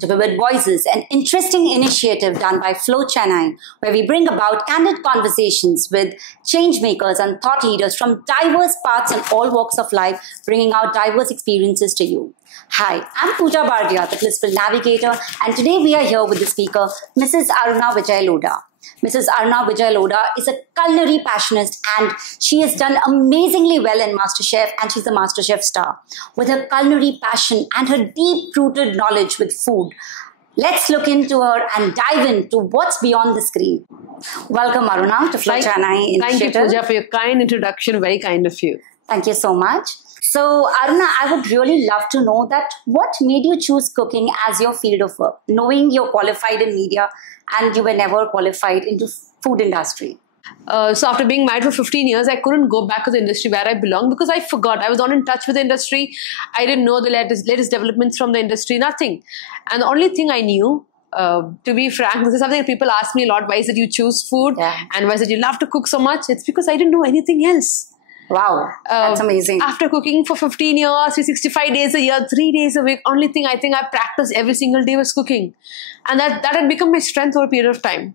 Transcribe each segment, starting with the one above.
to Vivid Voices, an interesting initiative done by Flow Chennai, where we bring about candid conversations with change makers and thought leaders from diverse paths and all walks of life, bringing out diverse experiences to you. Hi, I'm Pooja Bardia, the Blissful Navigator, and today we are here with the speaker, Mrs. Aruna Vijay Lodha. Mrs. Aruna Vijay Lodha is a culinary passionist and she has done amazingly well in MasterChef, and she's the MasterChef star. With her culinary passion and her deep-rooted knowledge with food, let's look into her and dive into what's beyond the screen. Welcome, Aruna, to Flow Chennai Initiative. Thank you, Pooja, for your kind introduction. Very kind of you. Thank you so much. So, Aruna, I would really love to know that what made you choose cooking as your field of work, knowing you're qualified in media and you were never qualified into food industry? So after being married for 15 years, I couldn't go back to the industry where I belong because I forgot. I was not in touch with the industry. I didn't know the latest developments from the industry, nothing. And the only thing I knew, to be frank, this is something that people ask me a lot, why is it you choose food? Yeah. And why is it you love to cook so much? It's because I didn't know anything else. Wow, that's amazing. After cooking for 15 years, 365 days a year, 3 days a week, only thing I think I practiced every single day was cooking. And that had become my strength over a period of time.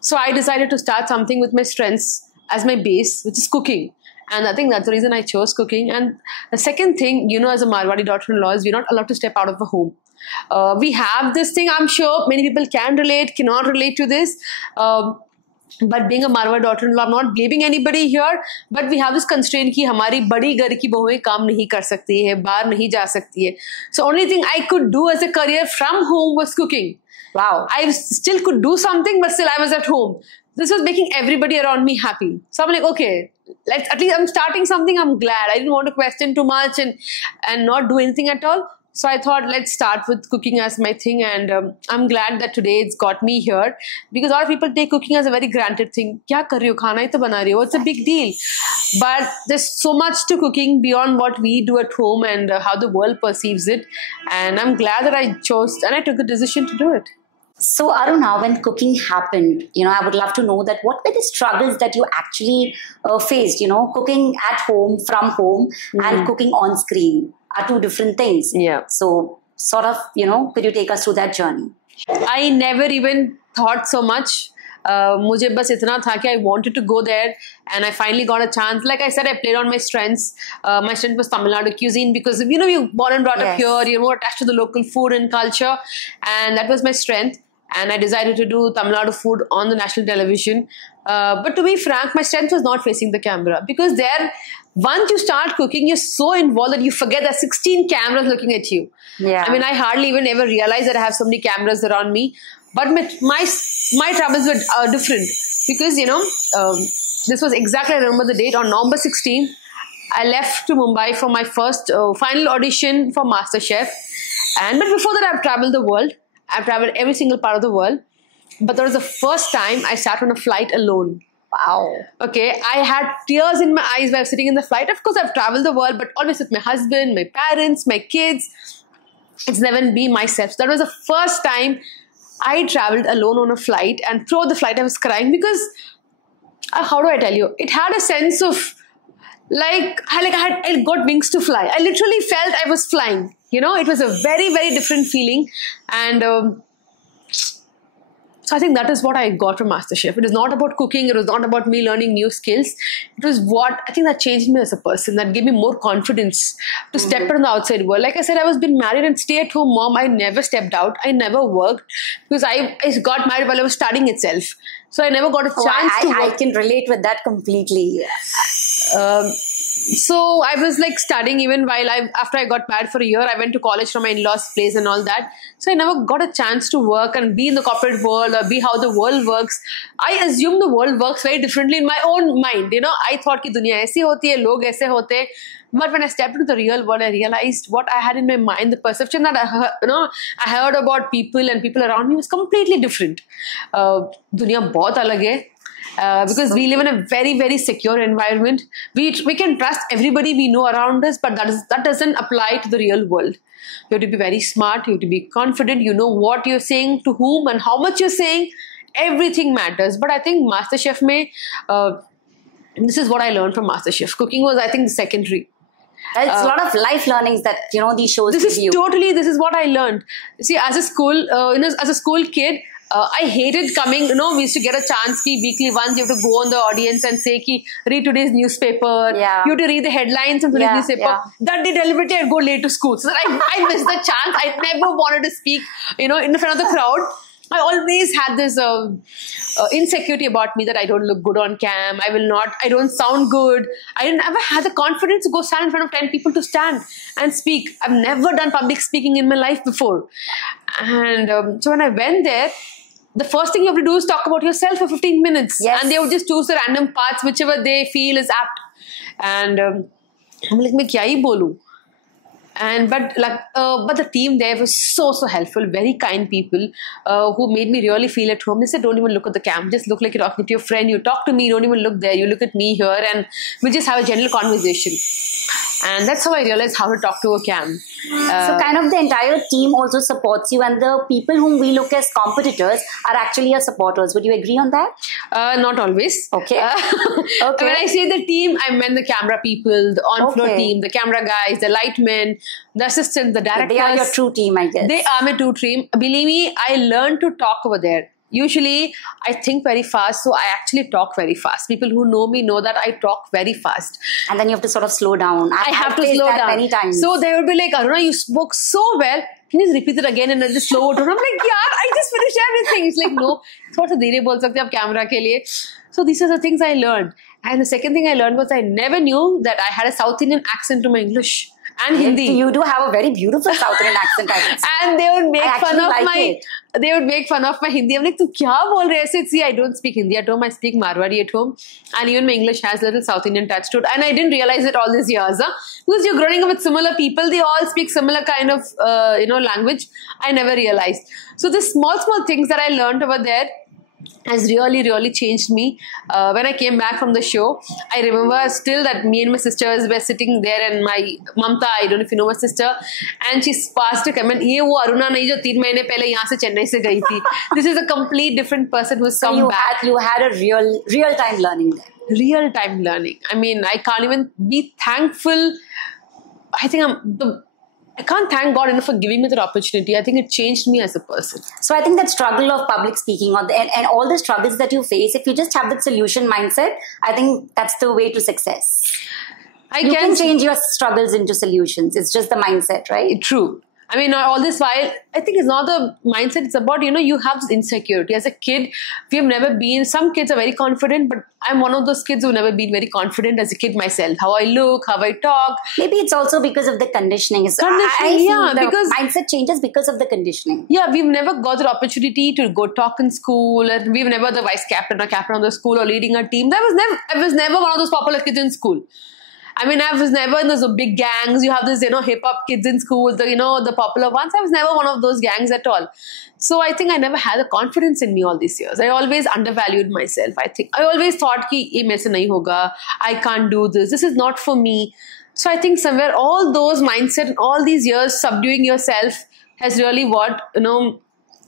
So I decided to start something with my strengths as my base, which is cooking. And I think that's the reason I chose cooking. And the second thing, you know, as a Marwadi daughter-in-law, is we're not allowed to step out of the home. We have this thing, I'm sure many people can relate, cannot relate to this. But being a Marwadi daughter-in-law, I'm not blaming anybody here, but we have this constraint कि हमारी बड़ी घर की बहुएं काम नहीं कर सकती है, बाहर नहीं जा सकती है. So only thing I could do as a career from home was cooking. Wow. I still could do something, but still I was at home. This was making everybody around me happy. So I'm like, okay, at least I'm starting something. I'm glad. I didn't want to question too much and not do anything at all. So I thought, let's start with cooking as my thing, and I'm glad that today it's got me here, because a lot of people take cooking as a very granted thing. क्या कर रही हो? खाना ही तो बना रही हो. It's a big deal. But there's so much to cooking beyond what we do at home and how the world perceives it. And I'm glad that I chose and I took the decision to do it. So, Aruna, when cooking happened, I would love to know that what were the struggles that you actually faced, cooking at home, from home, and cooking on screen are two different things. Yeah. So, sort of, could you take us through that journey? I never even thought so much. मुझे बस इतना था कि I wanted to go there, and I finally got a chance. Like I said, I played on my strengths. My strength was Tamil Nadu cuisine because, you're born and brought up here, you're more attached to the local food and culture, and that was my strength. And I decided to do Tamil Nadu food on the national television. But to be frank, my strength was not facing the camera, because there, once you start cooking, you're so involved that you forget that 16 cameras looking at you. Yeah. I mean, I hardly even ever realized that I have so many cameras around me. But my troubles were different, because, this was exactly, I remember the date, on November 16th, I left to Mumbai for my first final audition for MasterChef. But before that, I've traveled the world. I've traveled every single part of the world. But that was the first time I sat on a flight alone. Wow. Okay, I had tears in my eyes while sitting in the flight. Of course, I've traveled the world, but always with my husband, my parents, my kids. It's never been myself. So that was the first time I traveled alone on a flight, and throughout the flight I was crying because, how do I tell you? It had a sense of, I got wings to fly. I literally felt I was flying. It was a very, very different feeling. And so I think that is what I got from MasterChef. It is not about cooking. It was not about me learning new skills. It was what I think that changed me as a person, that gave me more confidence to step out in the outside world. Like I said, I was been married and stay-at-home mom. I never stepped out. I never worked, because I got married while I was studying itself. So I never got a chance to work. I can relate with that completely. So I was studying even while after I got married for a year. I went to college from my in-laws' place and all that. So I never got a chance to work and be in the corporate world or be how the world works. I assume the world works very differently in my own mind. I thought कि दुनिया ऐसी होती है, लोग ऐसे होते हैं. But when I stepped into the real world, I realized what I had in my mind, the perception that I heard about people and people around me was completely different. दुनिया बहुत अलग है. Because we live in a very, very secure environment. We can trust everybody we know around us, but that doesn't apply to the real world. You have to be very smart. You have to be confident. You know what you're saying, to whom, and how much you're saying. Everything matters. But I think MasterChef this is what I learned from MasterChef. Cooking was, I think, secondary. It's a lot of life learnings that these shows give you. This is what I learned. See, as a school, as a school kid, I hated coming. We used to get a chance weekly once you have to go on the audience and say, read today's newspaper. Yeah. You have to read the headlines of today's newspaper. Yeah. That day deliberately I'd go late to school. So I missed the chance. I never wanted to speak, in front of the crowd. I always had this insecurity about me that I don't look good on cam. I don't sound good. I didn't ever had the confidence to go stand in front of 10 people to stand and speak. I've never done public speaking in my life before. And so when I went there, the first thing you have to do is talk about yourself for 15 minutes. Yes. And they would just choose the random parts, whichever they feel is apt. And I'm like, मैं क्या ही बोलूं? But the team there was so helpful, very kind people who made me really feel at home. They said, don't even look at the cam, just look like you're talking to your friend. You talk to me, don't even look there, you look at me here, and we just have a general conversation. And that's how I realized how to talk to a cam. So kind of the entire team also supports you, and the people whom we look as competitors are actually your supporters. Would you agree on that? Not always. Okay. Okay. When I say the team, I meant the camera people, the on-floor team, the camera guys, the lightmen, the assistants, the directors. They are your true team, I guess. They are my true team. Believe me, I learned to talk over there. Usually, I think very fast, so I actually talk very fast. People who know me know that I talk very fast. And then you have to sort of slow down. I have to slow down many times. So they would be like, Aruna, you spoke so well. Can you just repeat it again and then just slow it down? I'm like, yeah, I just finished everything. It's like, no, थोड़ा सा धीरे बोल सकते हैं आप camera के लिए. So these are the things I learned. And the second thing I learned was I never knew that I had a South Indian accent to my English. And Hindi. You do have a very beautiful South Indian accent, I would say. And they would make fun of my Hindi. I'm like, "Tu kya bol rahe hai?" See, I don't speak Hindi at home. I speak Marwari at home, and even my English has a little South Indian touch to it. And I didn't realize it all these years, because you're growing up with similar people. They all speak similar kind of language. I never realized. So the small things that I learned over there has really changed me. When I came back from the show, I remember still that me and my sisters were sitting there, and my Mamta, I don't know if you know my sister, and she passed a comment, "Ye wo Aruna nahi jo 3 mahine pehle yahan se Chennai se gayi thi." This is a complete different person who's come back. You had a real time learning there. Real time learning. I mean, I can't even be thankful. I can't thank God enough for giving me that opportunity. I think it changed me as a person. So I think that struggle of public speaking and all the struggles that you face, if you just have that solution mindset, I think that's the way to success. You can change your struggles into solutions. It's just the mindset, right? True. I mean, all this while, I think it's not the mindset. It's about, you have this insecurity. As a kid, we have never been, some kids are very confident, but I'm one of those kids who've never been very confident as a kid myself. How I look, how I talk. Maybe it's also because of the conditioning. Because mindset changes because of the conditioning. Yeah, we've never got the opportunity to go talk in school, and we've never the vice captain or captain of the school or leading a team. I was never one of those popular kids in school. I mean, I was never in those big gangs. You have this, hip-hop kids in school, the popular ones. I was never one of those gangs at all. So I think I never had the confidence in me all these years. I always undervalued myself. I always thought, ye mere se nahi hoga. I can't do this. This is not for me. So I think somewhere all those mindset, all these years subduing yourself has really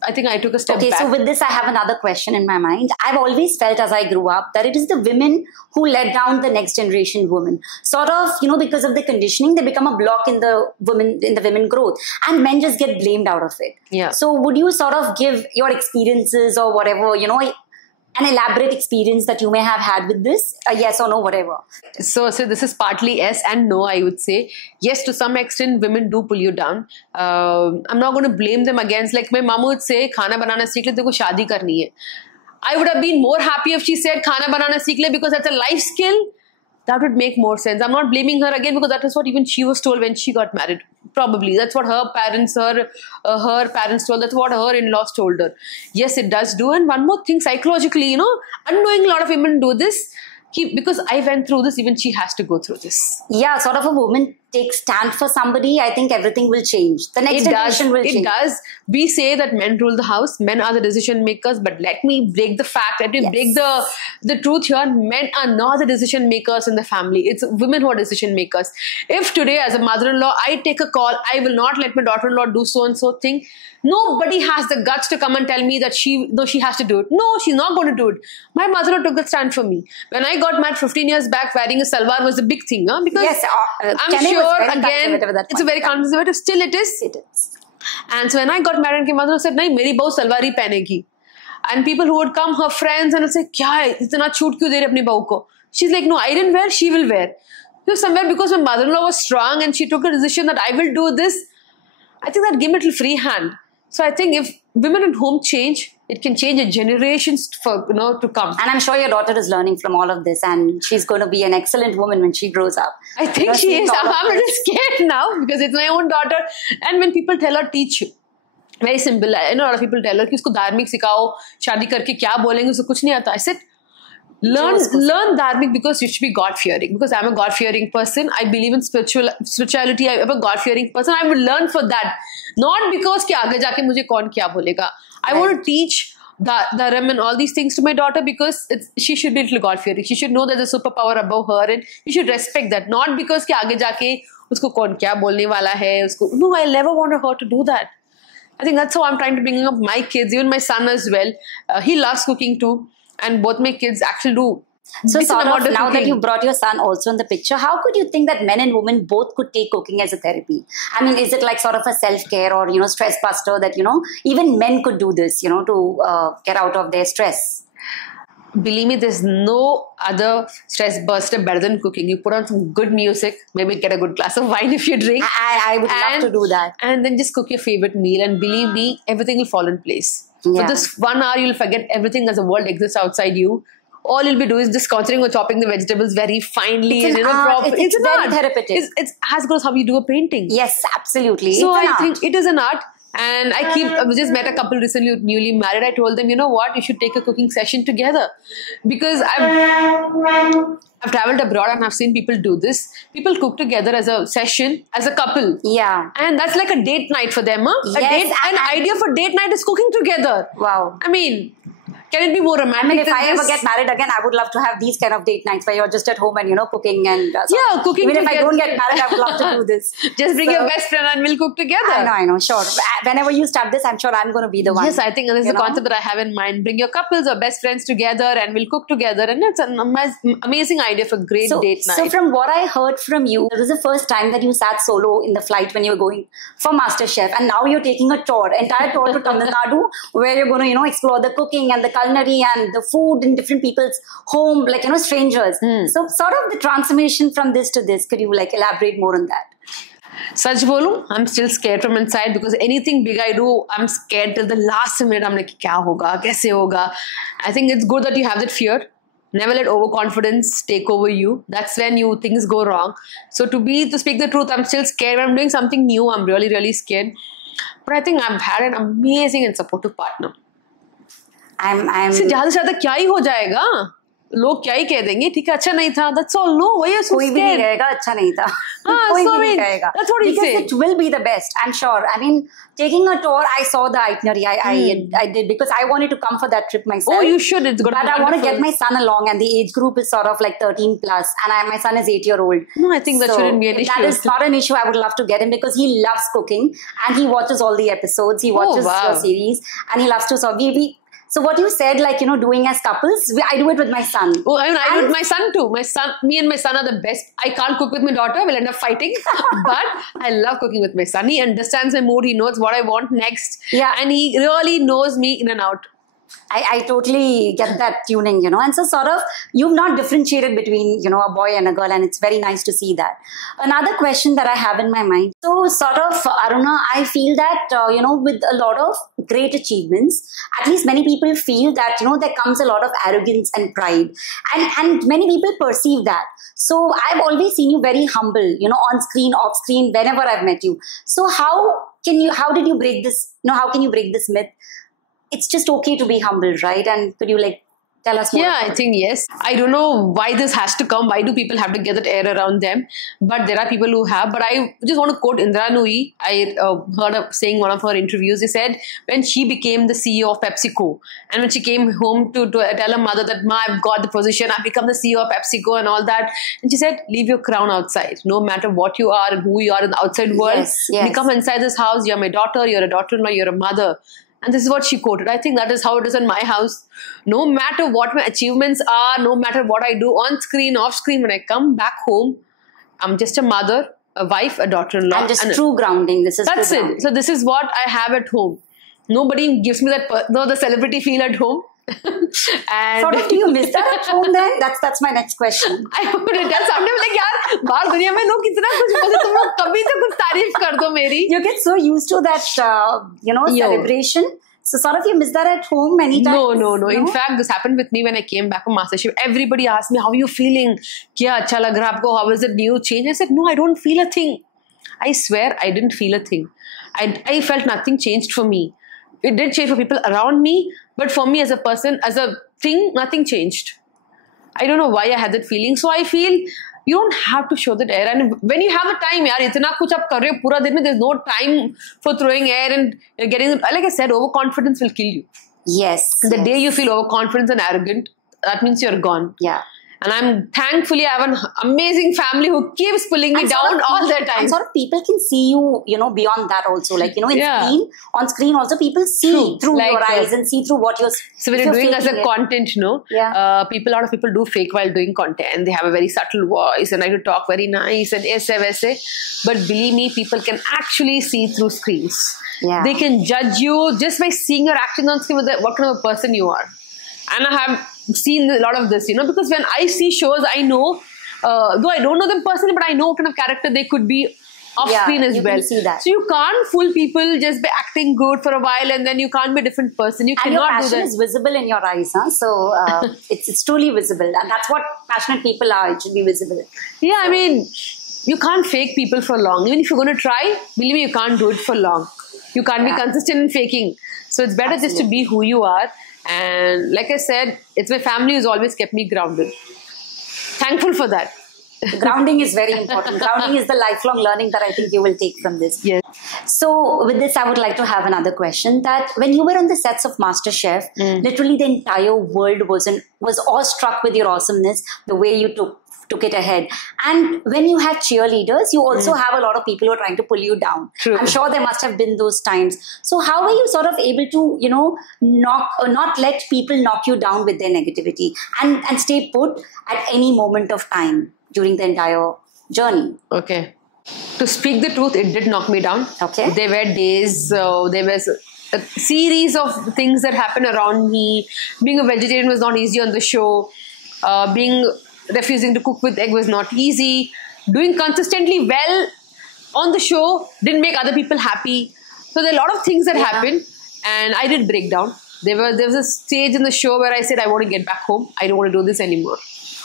I think I took a step back. So with this, I have another question in my mind. I've always felt as I grew up that it is the women who let down the next generation women. Sort of, because of the conditioning, they become a block in the women growth, and men just get blamed out of it. Yeah. So would you sort of give your experiences or whatever, an elaborate experience that you may have had with this? A yes or no, whatever. So this is partly yes and no, I would say. Yes, to some extent, women do pull you down. I'm not going to blame them against, like my mom would say, khana banana seekh le, teko shaadi karni hai. I would have been more happy if she said khana banana seekh le because that's a life skill. That would make more sense. I'm not blaming her again because that is what even she was told when she got married. Probably. That's what her parents told. That's what her in-laws told her. Yes, it does do. And one more thing, psychologically, unknowing a lot of women do this. Because I went through this, even she has to go through this. Yeah, sort of a woman take stand for somebody, I think everything will change. The next generation will change. It does. We say that men rule the house, men are the decision makers, but let me break the fact, let me break the truth here. Men are not the decision makers in the family. It's women who are decision makers. If today, as a mother-in-law, I take a call, I will not let my daughter-in-law do so and so thing. Nobody has the guts to come and tell me that she has to do it. No, she's not going to do it. My mother took a stand for me. When I got married 15 years back, wearing a salwar was a big thing. Huh? Because yes, I'm sure, again, it's a very conservative. Still it is. It is. And so when I got married, my mother said, "Nahi, meri bahu salwar hi pehenegi." And people who would come, her friends, and would say, "Kya hai? Itna chhoot kyun de rahe apni bahu ko?" She's like, "No, I didn't wear, she will wear." So somewhere, because my mother-in-law was strong and she took a decision that I will do this, I think that gave me a little free hand. So I think if women at home change, it can change a generations to come. And I'm sure your daughter is learning from all of this, and she's going to be an excellent woman when she grows up. I think she is. I'm a little scared now because it's my own daughter. And when people tell her, teach you. Very simple. I know a lot of people tell her कि उसको धार्मिक सिखाओ, शादी करके क्या बोलेंगे उसको कुछ नहीं आता. I said, learn dharmic because you should be God-fearing. Because I'm a God-fearing person. I believe in spirituality. I'm a God-fearing person. I will learn for that. Not because कि आगे जाके मुझे कौन क्या बोलेगा. I want to teach Dharam and all these things to my daughter because she should be a little God-fearing. She should know there's a superpower above her and you should respect that. Not because कि आगे जाके उसको कौन क्या बोलने वाला है. No, I never wanted her to do that. I think that's how I'm trying to bring up my kids, even my son as well. He loves cooking too. And both my kids actually do. So sort of now that you brought your son also in the picture, how could you think that men and women both could take cooking as a therapy? I mean, is it like sort of a self-care or, stress buster that, even men could do this, to get out of their stress? Believe me, there's no other stress buster better than cooking. You put on some good music, maybe get a good glass of wine if you drink. I would love to do that. And then just cook your favorite meal and believe me, everything will fall in place. Yeah. For this 1 hour, you'll forget everything as the world exists outside you. All you'll be doing is just concentrating on chopping the vegetables very finely. It's an art. It's very therapeutic. It's as good as how you do a painting. Yes, absolutely. So I think it is an art. And I just met a couple recently, newly married. I told them, you know what, you should take a cooking session together. Because I've traveled abroad and I've seen people do this. People cook together as a session, as a couple. Yeah. And that's like a date night for them, huh? Yes. An idea for date night is cooking together. Wow. I mean, can it be more romantic? I mean, if I ever get married again, I would love to have these kind of date nights where you're just at home and, cooking and... cooking even together. If I don't get married, I would love to do this. Just bring your best friend and we'll cook together. I know, sure. Whenever you start this, I'm sure I'm going to be the one. Yes, I think this is the concept that I have in mind. Bring your couples or best friends together and we'll cook together. And it's an amazing idea for great date night. So from what I heard from you, it was the first time that you sat solo in the flight when you were going for MasterChef. And now you're taking a tour, entire tour to Tamil Nadu, where you're going to, explore the cooking and the culinary and the food in different people's home, like, strangers. So sort of the transformation from this to this, could you elaborate more on that? Sach bolu, I'm still scared from inside because anything big I do, I'm scared till the last minute. I'm like, kya hoga, kaise hoga? I think it's good that you have that fear. Never let overconfidence take over you. That's when things go wrong. So to speak the truth, I'm still scared. When I'm doing something new, I'm really, really scared. But I think I've had an amazing and supportive partner. ज़्यादा से ज़्यादा क्या ही हो जाएगा लोग क्या ही कह देंगे ठीक है अच्छा नहीं था that's all no why are you so कोई भी नहीं कहेगा अच्छा नहीं था कोई भी नहीं कहेगा that's what he said because it will be the best I'm sure I mean taking a tour I saw the itinerary I did because I wanted to come for that trip myself oh you should it's good but I want to get my son along and the age group is sort of like 13 plus and my son is 8-year-old no I think that shouldn't be an issue that is not an issue I would love to get him because he loves cooking and he watches all the episodes he watches your series and he loves to so what you said, doing as couples, I do it with my son. Oh, I do it with my son too. Me and my son are the best. I can't cook with my daughter. We'll end up fighting. But I love cooking with my son. He understands my mood. He knows what I want next. Yeah. And he really knows me in and out. I totally get that tuning, and so sort of you've not differentiated between, a boy and a girl and it's very nice to see that. Another question that I have in my mind. So sort of, Aruna, I feel that, with a lot of great achievements, at least many people feel that, there comes a lot of arrogance and pride and many people perceive that. So I've always seen you very humble, on screen, off screen, whenever I've met you. So how did you break this, how can you break this myth? It's just okay to be humble, right? And could you Tell us more. Yeah, I think yes. I don't know why this has to come. Why do people have to get that air around them? But there are people who have. But I just want to quote Indra Nooyi. I heard her saying one of her interviews. She said when she became the CEO of PepsiCo, and when she came home to tell her mother that, Ma, I've got the position, I've become the CEO of PepsiCo and all that. And she said, leave your crown outside. No matter what you are and who you are in the outside world, Yes. you come inside this house, you're my daughter, you're a daughter-in-law, you're a mother. And this is what she quoted. I think that is how it is in my house. No matter what my achievements are, no matter what I do on screen, off screen, when I come back home, I'm just a mother, a wife, a daughter-in-law. And just true grounding. That's it. So this is what I have at home. Nobody gives me that the celebrity feel at home. And sort of, do you miss that at home then? That's my next question. I would tell sometimes like, यार बाहर दुनिया में लोग कितना कुछ बोलते, तुम लोग कभी तो कुछ तारीफ कर दो मेरी. You get so used to that, celebration. So sort of you miss that at home many times. No. In fact, this happened with me when I came back from MasterChef. Everybody asked me, how are you feeling? Kya acha lag raha aapko? How is the new change? I said, no, I don't feel a thing. I swear I didn't feel a thing. I felt nothing changed for me. It did change for people around me, but for me as a person, as a thing, nothing changed. I don't know why I had that feeling. So I feel you don't have to show that air. And when you have a time, yaar, itna kuch aap kar rahe ho pura din mein, there's no time for throwing air and getting, like I said, overconfidence will kill you. Yes. The day you feel overconfident and arrogant, that means you're gone. Yeah. And thankfully I have an amazing family who keeps pulling me down all the time. And sort of people can see you, beyond that also. Like, on screen also people see through your eyes and see through what you're... So when you're doing as a content, a lot of people do fake while doing content. They have a very subtle voice and like to talk very nice and aise. But believe me, people can actually see through screens. Yeah. They can judge you just by seeing your actions on screen, what kind of a person you are. And I have seen a lot of this, because when I see shows, I know, though I don't know them personally, but I know what kind of character they could be off screen as well. See that. So you can't fool people just by acting good for a while and then you can't be a different person. You cannot do that. And your passion is visible in your eyes, huh? So it's truly visible. And that's what passionate people are. It should be visible. Yeah, I mean, you can't fake people for long. Even if you're going to try, believe me, you can't do it for long. You can't be consistent in faking. So it's better just to be who you are. And like I said, it's my family who's always kept me grounded. Thankful for that. Grounding is very important. Grounding is the lifelong learning that I think you will take from this. Yes. So with this, I would like to have another question, that when you were on the sets of MasterChef, literally the entire world was awestruck with your awesomeness, the way you took it ahead. And when you had cheerleaders, you also have a lot of people who are trying to pull you down. True. I'm sure there must have been those times. So how were you sort of able to, not let people knock you down with their negativity and stay put at any moment of time during the entire journey? Okay. To speak the truth, it did knock me down. Okay. There were days, there was a series of things that happened around me. Being a vegetarian was not easy on the show. Refusing to cook with egg was not easy. Doing consistently well on the show didn't make other people happy. So there are a lot of things that happened, and I did break down. There was a stage in the show where I said, I want to get back home. I don't want to do this anymore.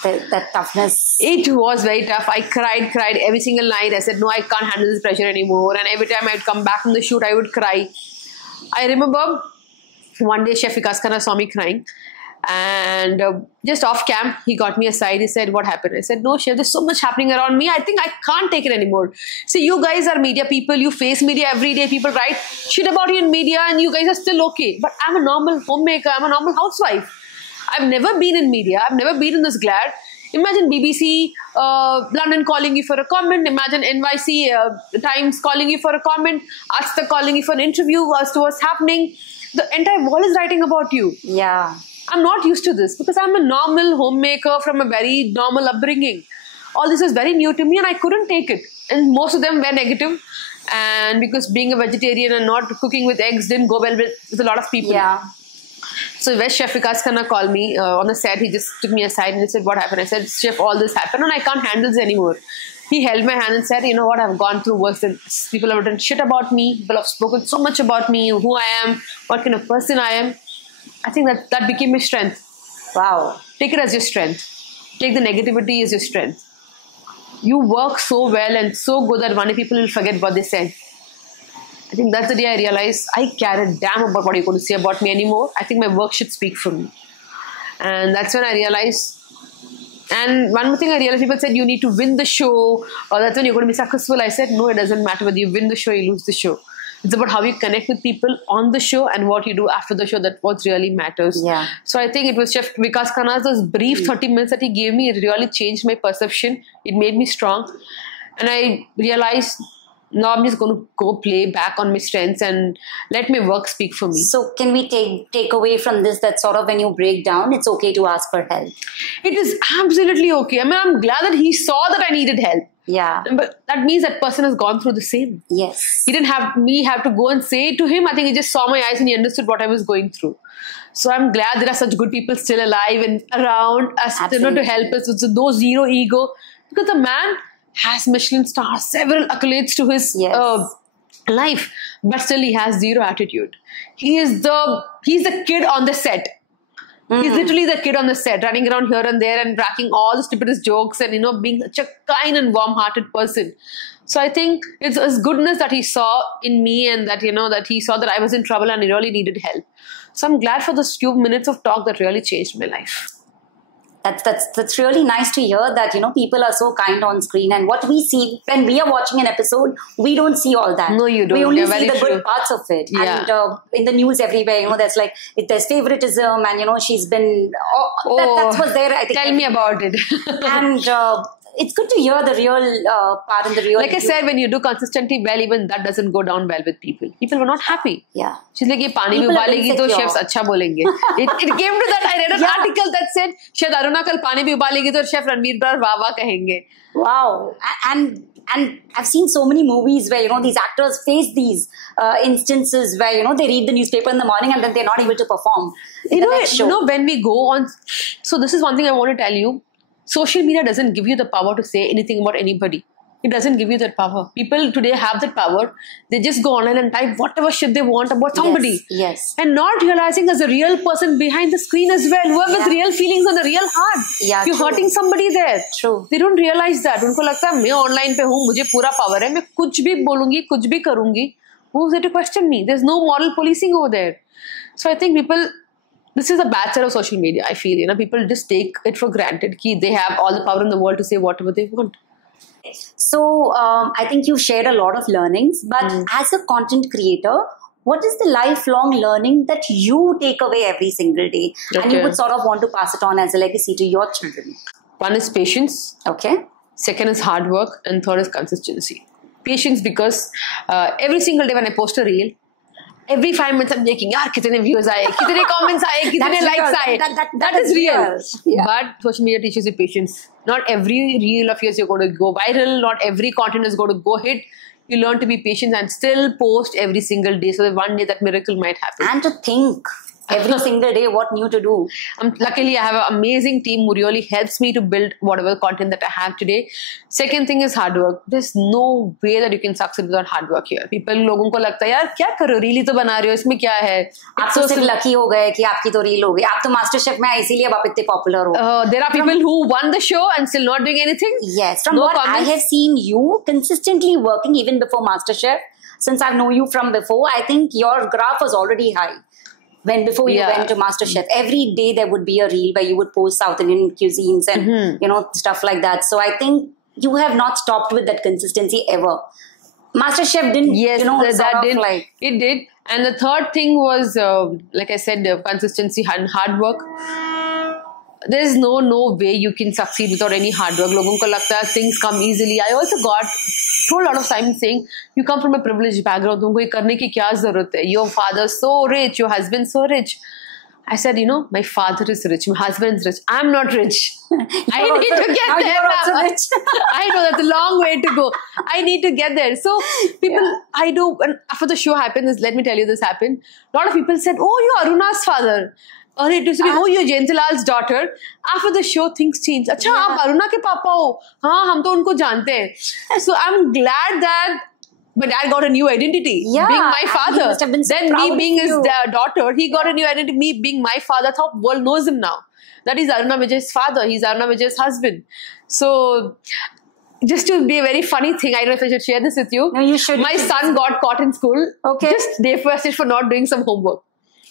That toughness. It was very tough. I cried every single night. I said, no, I can't handle this pressure anymore. And every time I'd come back from the shoot, I would cry. I remember one day Chef Vikas Khanna saw me crying. And just off cam, he got me aside. He said, what happened? I said, no, Chef, there's so much happening around me. I think I can't take it anymore. See, you guys are media people. You face media every day. People write shit about you in media and you guys are still okay. But I'm a normal homemaker. I'm a normal housewife. I've never been in media. I've never been in this glad. Imagine BBC London calling you for a comment. Imagine NYC Times calling you for a comment. Ask the calling you for an interview as to what's happening. The entire world is writing about you. Yeah. I'm not used to this because I'm a normal homemaker from a very normal upbringing. All this was very new to me and I couldn't take it. And most of them were negative. And because being a vegetarian and not cooking with eggs didn't go well with a lot of people. Yeah. So when Chef Vikas Khanna called me on the set, he just took me aside and he said, what happened? I said, Chef, all this happened and I can't handle this anymore. He held my hand and said, you know what, I've gone through worse than this. People have done shit about me. People have spoken so much about me, who I am, what kind of person I am. I think that became my strength. Wow. Take it as your strength. Take the negativity as your strength. You work so well and so good that one day people will forget what they said. I think that's the day I realized I care a damn about what you're going to say about me anymore. I think my work should speak for me. And that's when I realized. And one more thing I realized, people said you need to win the show, or that's when you're going to be successful. I said, no, it doesn't matter whether you win the show or you lose the show. It's about how you connect with people on the show and what you do after the show. That's what really matters. Yeah. So I think it was Chef Vikas Khanna's those brief 30 minutes that he gave me. It really changed my perception. It made me strong. And I realized, now I'm just going to go play back on my strengths and let my work speak for me. So can we take away from this that sort of when you break down, it's okay to ask for help? It is absolutely okay. I mean, I'm glad that he saw that I needed help. Yeah. But that means that person has gone through the same. Yes. He didn't have to go and say it to him. I think he just saw my eyes and he understood what I was going through. So I'm glad there are such good people still alive and around us, to help us with no zero ego. Because the man has Michelin stars, several accolades to his life, but still he has zero attitude. He's the kid on the set. He's literally the kid on the set, running around here and there and cracking all the stupidest jokes and, being such a kind and warm-hearted person. So I think it's his goodness that he saw in me, and that, that he saw that I was in trouble and he really needed help. So I'm glad for those few minutes of talk that really changed my life. That's really nice to hear that, people are so kind on screen, and what we see when we are watching an episode, we don't see all that. No, you don't. We only see the good parts of it. Yeah. And in the news everywhere, there's favoritism, and, she's been, that's what's there, I think. Tell me about it. And it's good to hear the real part and the real... Like I said, when you do consistently well, even that doesn't go down well with people. People were not happy. Yeah. She's like, ye pani bhi ubalegi to chefs acha bolenge. It came to that. I read an article that said, Shayad Aruna kal pani bhi ubalegi to chef Ranveer Brar wah wah kahenge. Wow. And I've seen so many movies where, these actors face these instances where, they read the newspaper in the morning and then they're not able to perform in the next show. When we go on... So this is one thing I want to tell you. Social media doesn't give you the power to say anything about anybody. It doesn't give you that power. People today have that power. They just go online and type whatever shit they want about somebody. Yes. And not realizing there's a real person behind the screen as well, who have with real feelings and a real heart. Yeah, You're hurting somebody there. True. They don't realize that. उनको लगता है मैं online पे हूँ, मुझे पूरा power है, मैं कुछ भी बोलूँगी, कुछ भी करूँगी. Who's there to question me? There's no moral policing over there. So I think people... This is a bad side of social media, I feel. People just take it for granted. They have all the power in the world to say whatever they want. So, I think you shared a lot of learnings. But as a content creator, what is the lifelong learning that you take away every single day? Okay. And you would sort of want to pass it on as a legacy to your children? One is patience. Okay. Second is hard work. And third is consistency. Patience because every single day when I post a reel, every 5 minutes I'm making, yaar, kitne views aaye, kitne comments aaye, kitne likes aaye. That is real. Yeah. But social media teaches you patience. Not every reel of yours you're going to go viral. Not every content is going to go hit. You learn to be patient and still post every single day so that one day that miracle might happen. And to think every single day what new to do. Luckily, I have an amazing team who really helps me to build whatever content that I have today. Second thing is hard work. There's no way that you can succeed without hard work here. People, लोगों को लगता है यार क्या कर रहे हो, reel ही तो बना रहे हो, इसमें क्या है? आप तो सिर्फ लकी हो गए कि आपकी तो रील हो गई. आप तो मास्टर शेफ में इसीलिए आप इतने पॉपुलर हो. There are people who won the show and still not doing anything. Yes, from what I have seen you consistently working even before MasterChef. Since I've known you from before, I think your graph was already high. Before you went to MasterChef, every day there would be a reel where you would post South Indian cuisines and stuff like that. So I think you have not stopped with that consistency ever. MasterChef didn't, it did. And the third thing was, like I said, consistency and hard work. There's no way you can succeed without any hard work. Logon ko lagta hai things come easily. I also told a lot of times saying, you come from a privileged background, tumko ye karne ki kya zarurat hai? Your father's so rich, your husband's so rich. I said, my father is rich, my husband's rich. I'm not rich. I need to get there now. I know that's a long way to go. I need to get there. So people, and after the show happened, let me tell you this happened. A lot of people said, oh, you're Aruna's father. Or it used to be, oh, you're Jayantilal's daughter. After the show, things changed. Acha, aap Aruna ke papa ho. Haan, hum to unko jante hain. So I'm glad that my dad got a new identity. Yeah, being my father. So then me being his daughter, he got a new identity. Me being my father, that's how the world knows him now. That is Aruna Vijay's father. He's Aruna Vijay's husband. So just to be a very funny thing, I don't know if I should share this with you. No, you should. My son got caught in school. Okay. Just day first for not doing some homework.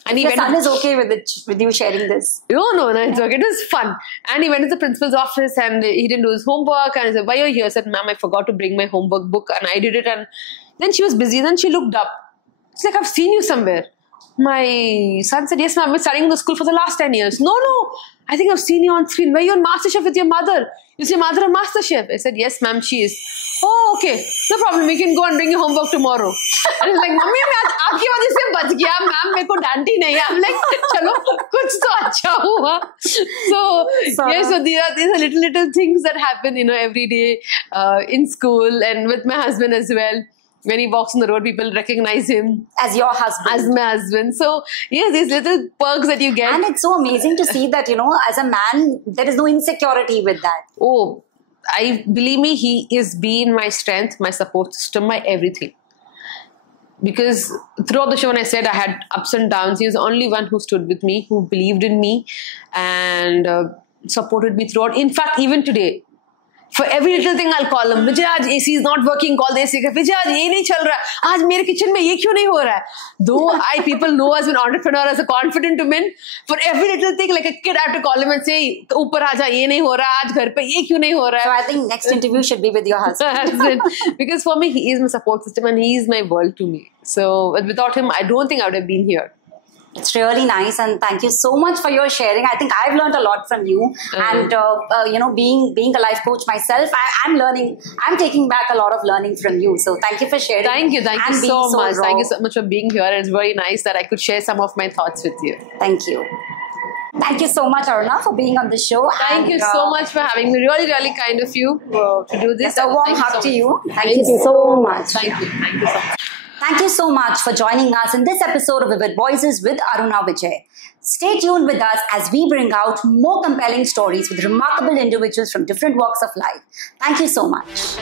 And your son is okay with you sharing this. No, it's okay. It was fun. And he went to the principal's office and he didn't do his homework. And I said, why are you here? I said, ma'am, I forgot to bring my homework book. And I did it. And then she was busy. Then she looked up. It's like, I've seen you somewhere. My son said, yes, ma'am, I've been studying in the school for the last 10 years. No, I think I've seen you on screen. Were you on MasterChef with your mother? Is your mother on MasterChef? I said, yes, ma'am, she is. Oh, okay. No problem. We can go and bring your homework tomorrow. And he's like, Mummy, मैं आपकी वजह से बच गया, ma'am. मेरे को डांटी नहीं है. I'm like, चलो, कुछ तो अच्छा हुआ. So these are little things that happen, every day in school and with my husband as well. When he walks on the road, people recognize him as your husband. As my husband. So, yes, these little perks that you get. And it's so amazing to see that, as a man, there is no insecurity with that. Oh, believe me, he is been my strength, my support system, my everything. Because throughout the show, when I said I had ups and downs, he was the only one who stood with me, who believed in me and supported me throughout. In fact, even today, for every little thing I'll call him. Vijay, aaj AC is not working. Call the AC. Vijay, aaj ye nahi chal raha. Aaj mere kitchen mein ye kyun nahi ho raha hai? Though people know as an entrepreneur, as a confident woman, for every little thing, like a kid, I have to call him and say, "Upar aaja, ye nahi ho raha. Aaj ghar pe ye kyun nahi ho raha." So I think next interview should be with your husband. Because for me, he is my support system and he is my world to me. So without him, I don't think I would have been here. It's really nice, and thank you so much for your sharing. I think I've learned a lot from you, and being a life coach myself, I'm taking back a lot of learning from you. So thank you for sharing. Thank you so much. Thank you so much for being here. It's very nice that I could share some of my thoughts with you. Thank you. Thank you so much, Aruna, for being on the show. Thank you so much for having me. Really, really kind of you to do this. Yes, a warm hug to you. Thank you so much. Thank you so much. Thank you so much for joining us in this episode of Vivid Voices with Aruna Vijay. Stay tuned with us as we bring out more compelling stories with remarkable individuals from different walks of life. Thank you so much.